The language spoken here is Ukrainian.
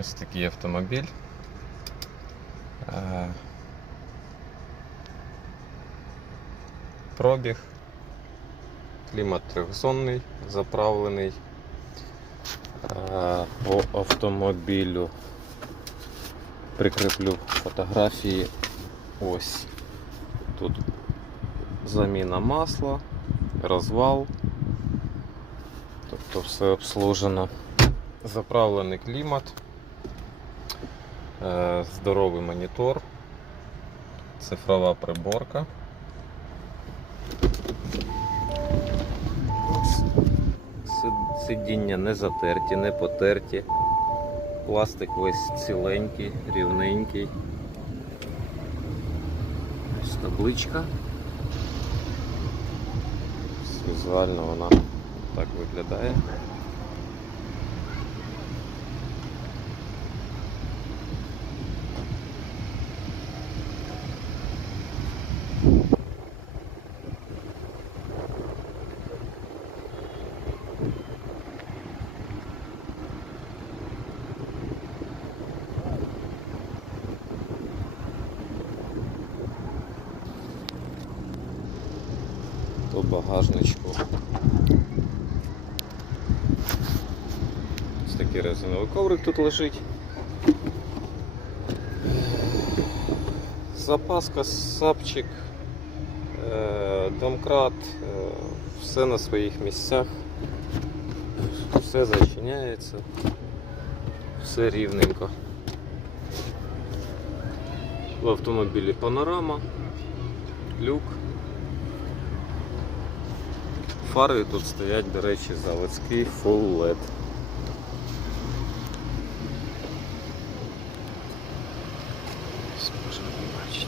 Ось такий автомобіль. Е, Пробіг. Клімат трьохзонний, заправлений. Е, По автомобілю прикріплю фотографії. Ось. Тут заміна масла, розвал. Тобто все обслужено. Заправлений клімат, здоровий монітор, цифрова приборка. Сидіння не затерті, не потерті. Пластик весь ціленький, рівненький. Ось табличка. Візуально вона так виглядає. По багажничку. Ось такий резиновий коврик тут лежить. Запаска, сапчик, е, домкрат, е, все на своїх місцях. Все зачиняється, все рівненько. В автомобілі панорама, люк. Фари тут стоять, до речі, заводський Full LED. Все побачити.